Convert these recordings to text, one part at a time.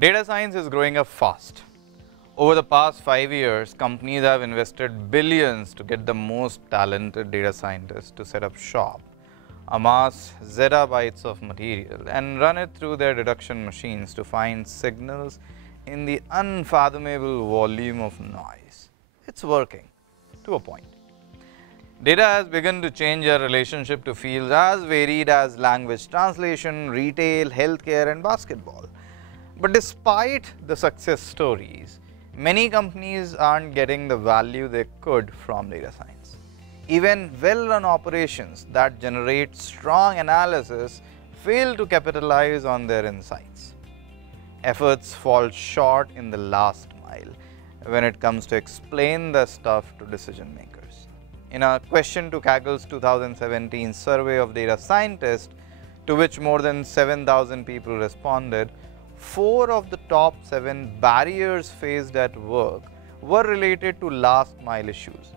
Data science is growing up fast. Over the past 5 years, companies have invested billions to get the most talented data scientists to set up shop, amass zettabytes of material, and run it through their deduction machines to find signals in the unfathomable volume of noise. It's working, to a point. Data has begun to change our relationship to fields as varied as language translation, retail, healthcare, and basketball. But despite the success stories, many companies aren't getting the value they could from data science. Even well-run operations that generate strong analysis fail to capitalize on their insights. Efforts fall short in the last mile when it comes to explain the stuff to decision makers. In a question to Kaggle's 2017 survey of data scientists, to which more than 7,000 people responded, 4 of the top 7 barriers faced at work were related to last mile issues,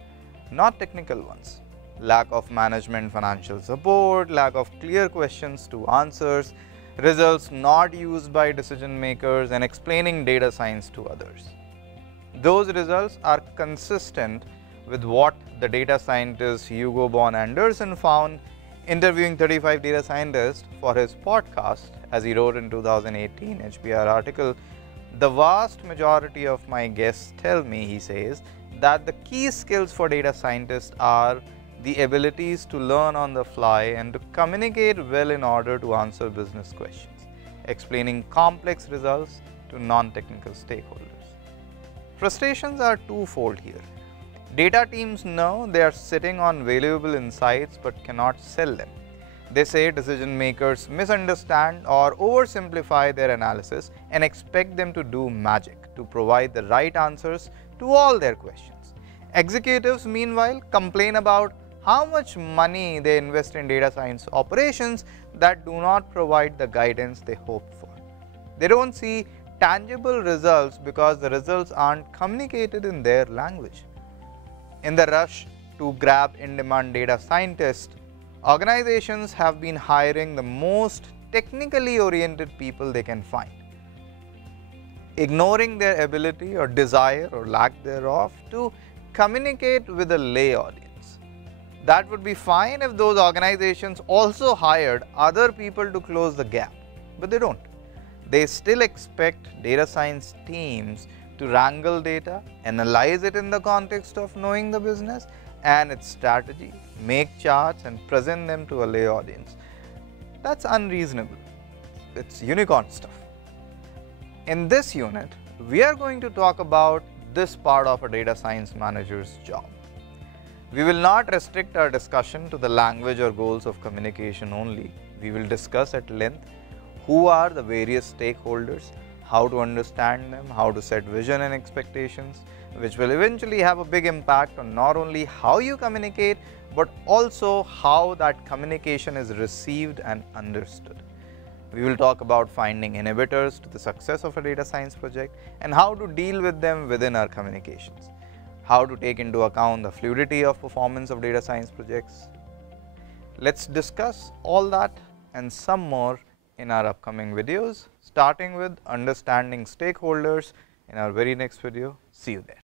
not technical ones. Lack of management financial support, lack of clear questions to answers, results not used by decision makers, and explaining data science to others. Those results are consistent with what the data scientist Hugo von Anderson found interviewing 35 data scientists for his podcast. As he wrote in 2018 HBR article, "The vast majority of my guests tell me," he says, "that the key skills for data scientists are the abilities to learn on the fly and to communicate well in order to answer business questions, explaining complex results to non-technical stakeholders." Frustrations are twofold here. Data teams know they are sitting on valuable insights but cannot sell them. They say decision makers misunderstand or oversimplify their analysis and expect them to do magic to provide the right answers to all their questions. Executives, meanwhile, complain about how much money they invest in data science operations that do not provide the guidance they hoped for. They don't see tangible results because the results aren't communicated in their language. In the rush to grab in-demand data scientists, organizations have been hiring the most technically oriented people they can find, ignoring their ability or desire or lack thereof to communicate with a lay audience. That would be fine if those organizations also hired other people to close the gap, but they don't. They still expect data science teams to wrangle data, analyze it in the context of knowing the business and its strategy, make charts and present them to a lay audience. That's unreasonable. It's unicorn stuff. In this unit, we are going to talk about this part of a data science manager's job. We will not restrict our discussion to the language or goals of communication only. We will discuss at length who are the various stakeholders, how to understand them, how to set vision and expectations, which will eventually have a big impact on not only how you communicate, but also how that communication is received and understood. We will talk about finding inhibitors to the success of a data science project and how to deal with them within our communications, how to take into account the fluidity of performance of data science projects. Let's discuss all that and some more in our upcoming videos, starting with understanding stakeholders in our very next video. See you there.